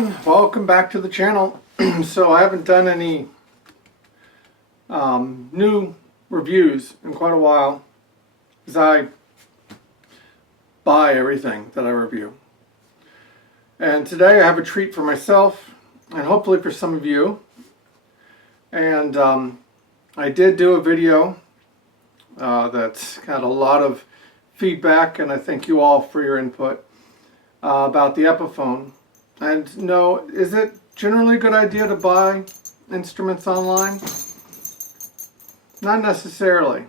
everyone, welcome back to the channel. So I haven't done any new reviews in quite a while because I buy everything that I review. And today I have a treat for myself and hopefully for some of you. And I did do a video that's got a lot of feedback, and I thank you all for your input about the Epiphone. And no, is it generally a good idea to buy instruments online? Not necessarily.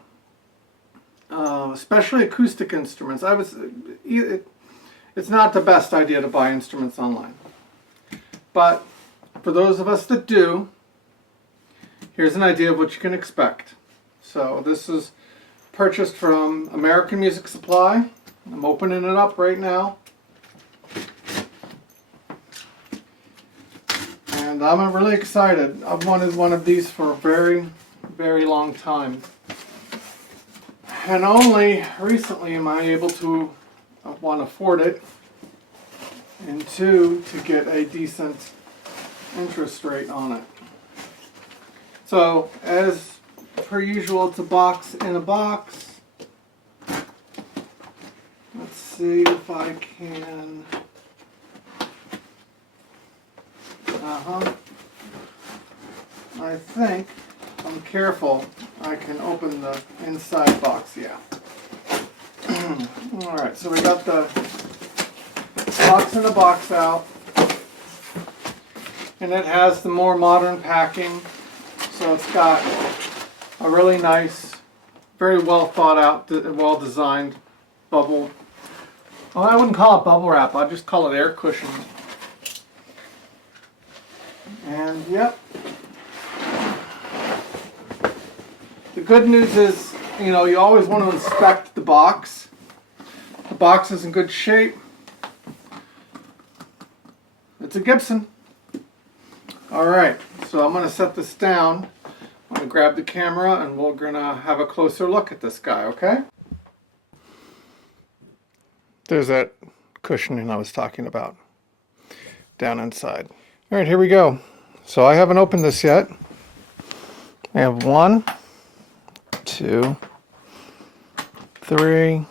Especially acoustic instruments. It's not the best idea to buy instruments online. But for those of us that do, here's an idea of what you can expect. So this is purchased from American Music Supply. I'm opening it up right now. And I'm really excited. I've wanted one of these for a very, very long time. And only recently am I able to, one, afford it, and two, to get a decent interest rate on it. So, as per usual, it's a box in a box. Let's see if I can... I think, if I'm careful, I can open the inside box, yeah. Alright, so we got the box in the box out. And it has the more modern packing. So it's got a really nice, very well thought out, well designed bubble. Well, I wouldn't call it bubble wrap, I'd just call it air cushion. And yep. The good news is, you know, you always want to inspect the box. The box is in good shape. It's a Gibson. Alright, so I'm going to set this down. I'm going to grab the camera and we're going to have a closer look at this guy, okay? There's that cushioning I was talking about down inside. Alright, here we go. So I haven't opened this yet. I have 1, 2, 3,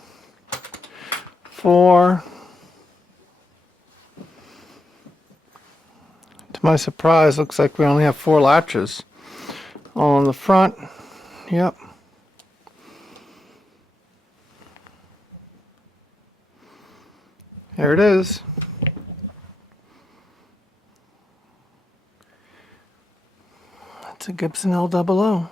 4. To my surprise, looks like we only have 4 latches. All on the front. Yep. There it is. It's a Gibson L-00.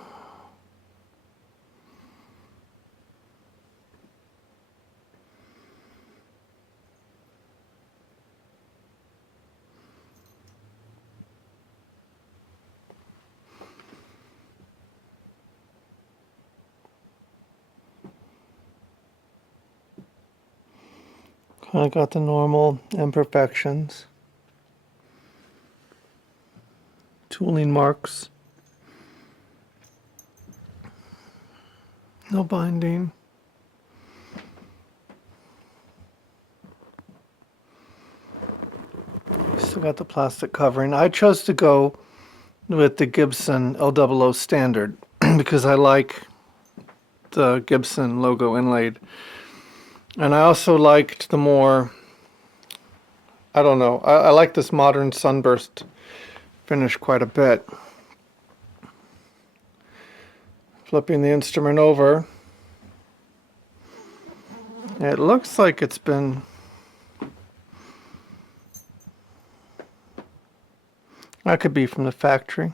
I got the normal imperfections. Tooling marks. No binding. Still got the plastic covering. I chose to go with the Gibson L-00 standard because I like the Gibson logo inlaid. And I also liked the more, I don't know, I like this modern sunburst finish quite a bit. Flipping the instrument over, it looks like it's been, that could be from the factory.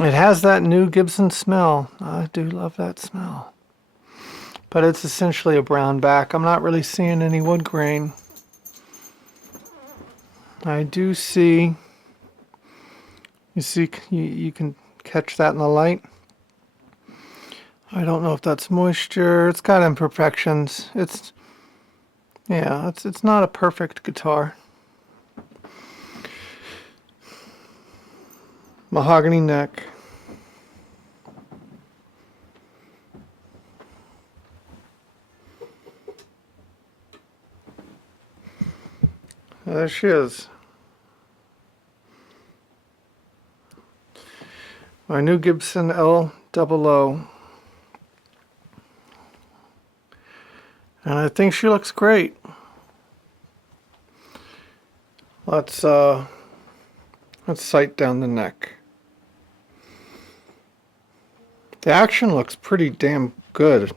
It has that new Gibson smell. I do love that smell. But it's essentially a brown back. I'm not really seeing any wood grain. I do see, you can catch that in the light. I don't know if that's moisture. It's got imperfections. It's not a perfect guitar. Mahogany neck. There she is. My new Gibson L-00. And I think she looks great. Let's sight down the neck. The action looks pretty damn good.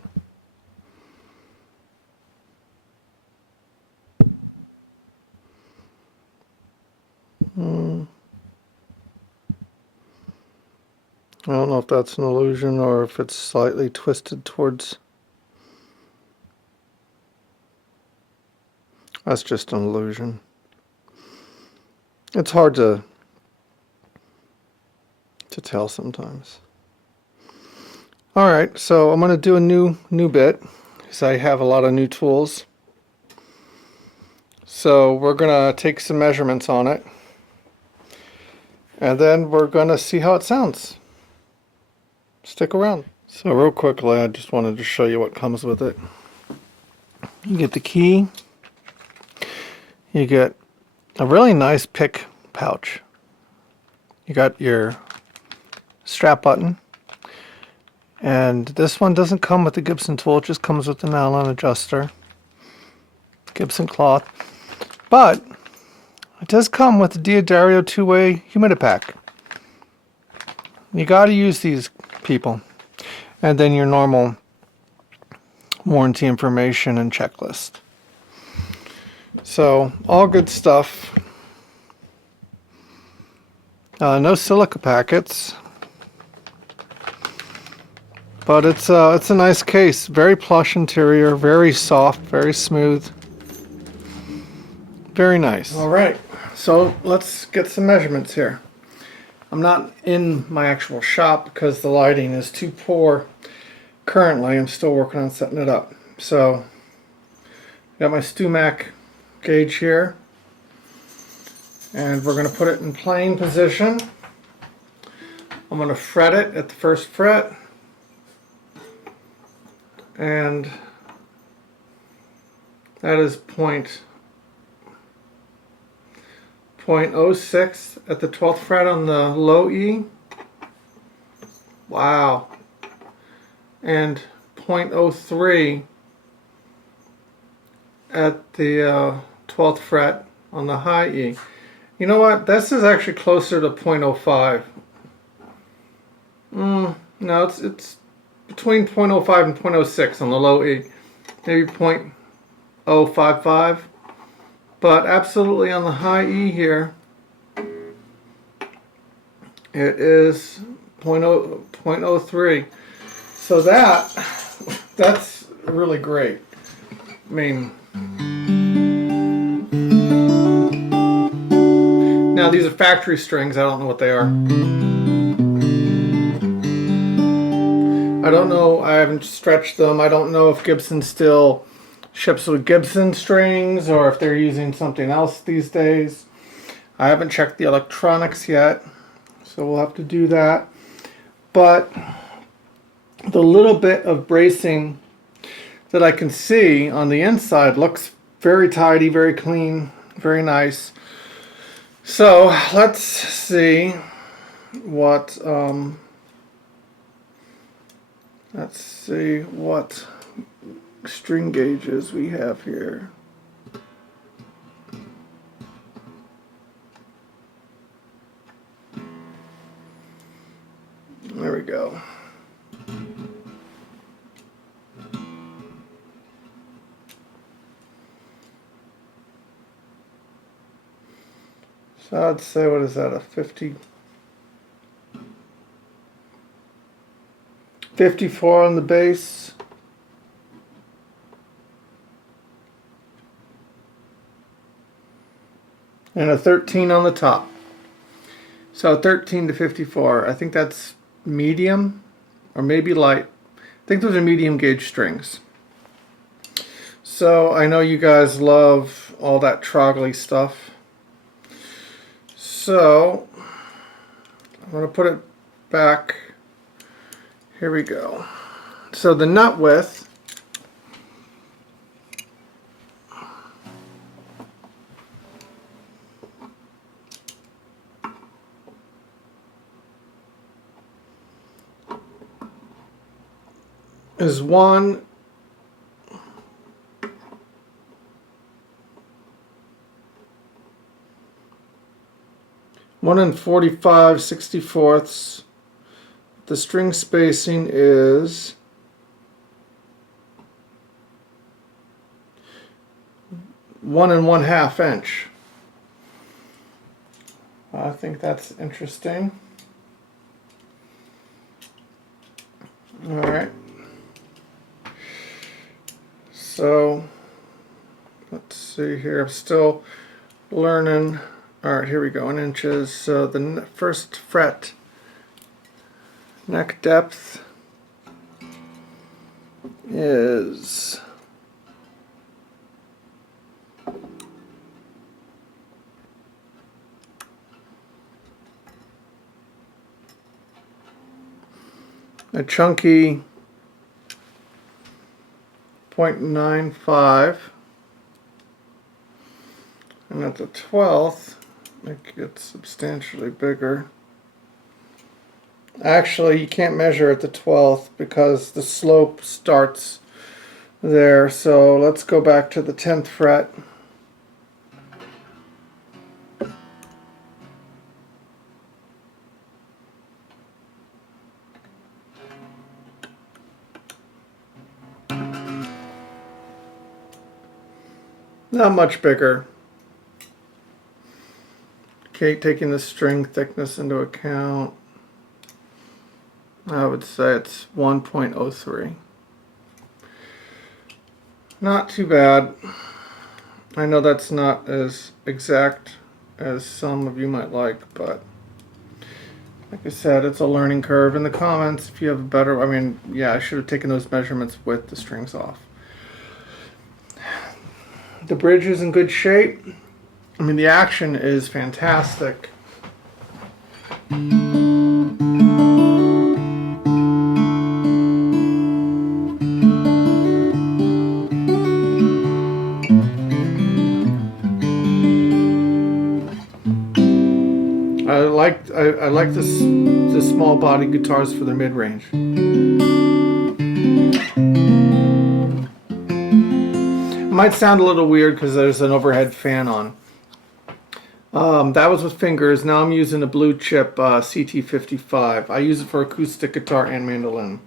I don't know if that's an illusion or if it's slightly twisted towards. That's just an illusion. It's hard to tell sometimes. All right, so I'm going to do a new bit because I have a lot of new tools. So we're going to take some measurements on it, and then we're going to see how it sounds. Stick around. So real quickly, I just wanted to show you what comes with it. You get the key. You get a really nice pick pouch. You got your strap button. And this one doesn't come with the Gibson tool, it just comes with the nylon adjuster. Gibson cloth. But it does come with the Diodario two-way humidipack. You got to use these, people. And then your normal warranty information and checklist. So, all good stuff. No silica packets. But it's a nice case. Very plush interior, very soft, very smooth. Very nice. Alright, so let's get some measurements here. I'm not in my actual shop because the lighting is too poor. Currently, I'm still working on setting it up. So, got my StewMac gauge here. And we're going to put it in plane position. I'm going to fret it at the first fret. And that is 0.06 at the 12th fret on the low E. Wow. And 0.03 at the 12th fret on the high E. You know what? This is actually closer to 0.05. No, it's between 0.05 and 0.06 on the low E. Maybe 0.055. But absolutely on the high E here, it is 0.03. So that's really great. I mean, now these are factory strings. I don't know what they are. I don't know. I haven't stretched them. I don't know if Gibson still ships with Gibson strings or if they're using something else these days. I haven't checked the electronics yet, so we'll have to do that. But the little bit of bracing that I can see on the inside looks very tidy, very clean, very nice. So let's see what string gauges we have here. There we go. So I'd say, what is that, a 54 on the bass. And a 13 on the top. So 13 to 54. I think that's medium or maybe light. I think those are medium gauge strings. So I know you guys love all that troggly stuff. So I'm going to put it back. Here we go. So the nut width is 1 1 45/64. The string spacing is 1 1/2 inch. I think that's interesting. All right. So let's see here. I'm still learning. All right, here we go in inches. So the first fret neck depth is 0.95, and at the 12th it gets substantially bigger. Actually, you can't measure at the 12th because the slope starts there. So let's go back to the 10th fret. Not much bigger. Okay, taking the string thickness into account, I would say it's 1.03. Not too bad. I know that's not as exact as some of you might like, but like I said, it's a learning curve. In the comments, if you have a better, I mean, yeah, I should have taken those measurements with the strings off. The bridge is in good shape. I mean, the action is fantastic. I like the small body guitars for their mid-range. It might sound a little weird because there's an overhead fan on. That was with fingers. Now I'm using a blue chip CT55. I use it for acoustic guitar and mandolin.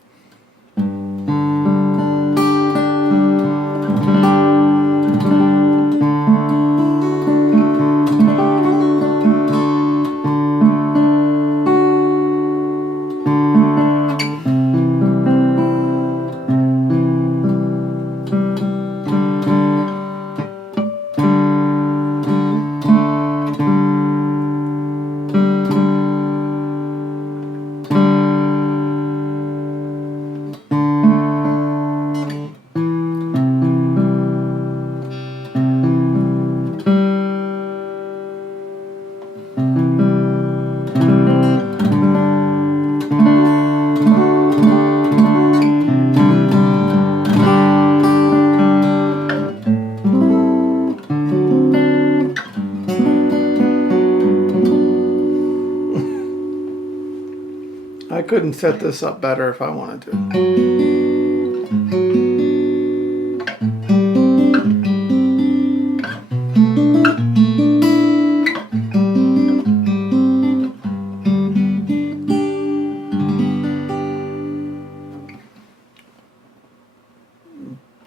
I couldn't set this up better if I wanted to.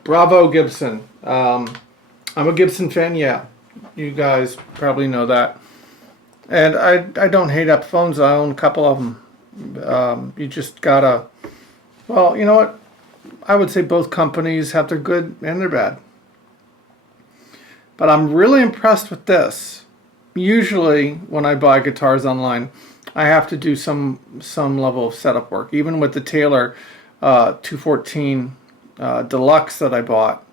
Bravo, Gibson. I'm a Gibson fan, yeah. You guys probably know that. And I don't hate Epiphones. I own a couple of them. You just gotta, well, you know what? I would say both companies have their good and their bad. But I'm really impressed with this. Usually when I buy guitars online, I have to do some level of setup work. Even with the Taylor 214 Deluxe that I bought,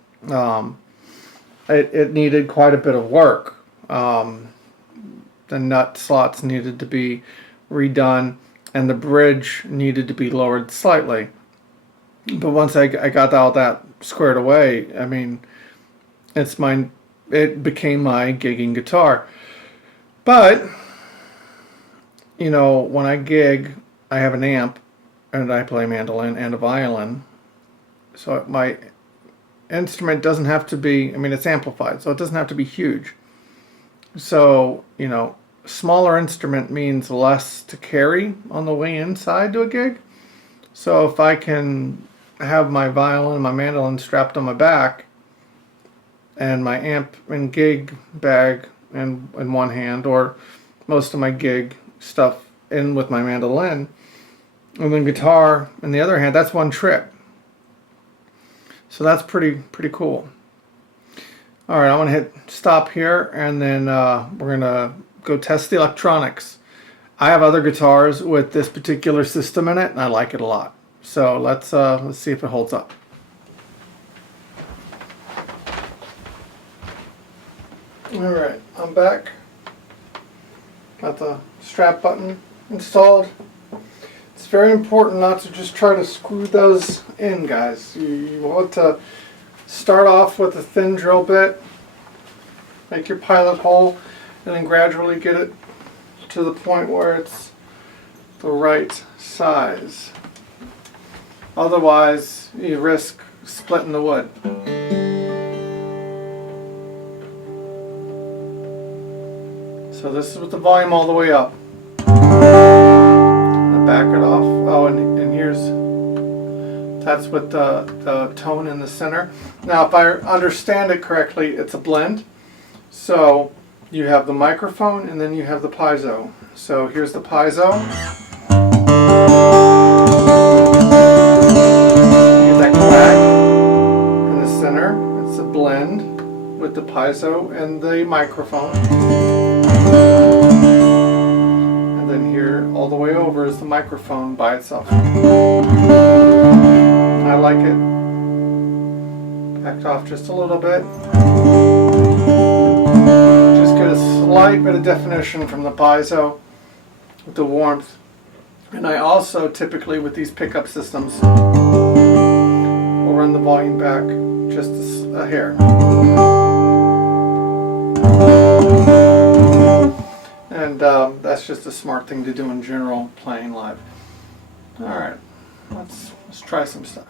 it needed quite a bit of work. The nut slots needed to be redone, and the bridge needed to be lowered slightly. But once I got all that squared away, I mean, it became my gigging guitar. But, you know, when I gig, I have an amp, and I play mandolin and a violin. So my instrument doesn't have to be, I mean, it's amplified, so it doesn't have to be huge. So, you know, smaller instrument means less to carry on the way inside to a gig. So if I can have my violin and my mandolin strapped on my back and my amp and gig bag in one hand, or most of my gig stuff in with my mandolin, and then guitar in the other hand, that's one trip. So that's pretty cool. All right, I'm gonna hit stop here, and then we're gonna go test the electronics. I have other guitars with this particular system in it, and I like it a lot. So let's see if it holds up. All right, I'm back. Got the strap button installed. It's very important not to just try to screw those in, guys. You want to start off with a thin drill bit, make your pilot hole, and then gradually get it to the point where it's the right size. Otherwise, you risk splitting the wood. So this is with the volume all the way up. Back it off. Oh, and here's, that's with the tone in the center. Now, if I understand it correctly, it's a blend. So you have the microphone and then you have the piezo. So here's the piezo. You get that crack in the center. It's a blend with the piezo and the microphone. Here, all the way over, is the microphone by itself. I like it. Backed off just a little bit. Just get a slight bit of definition from the piezo with the warmth. And I also typically, with these pickup systems, will run the volume back just a hair. And that's just a smart thing to do in general playing live. All right, let's try some stuff.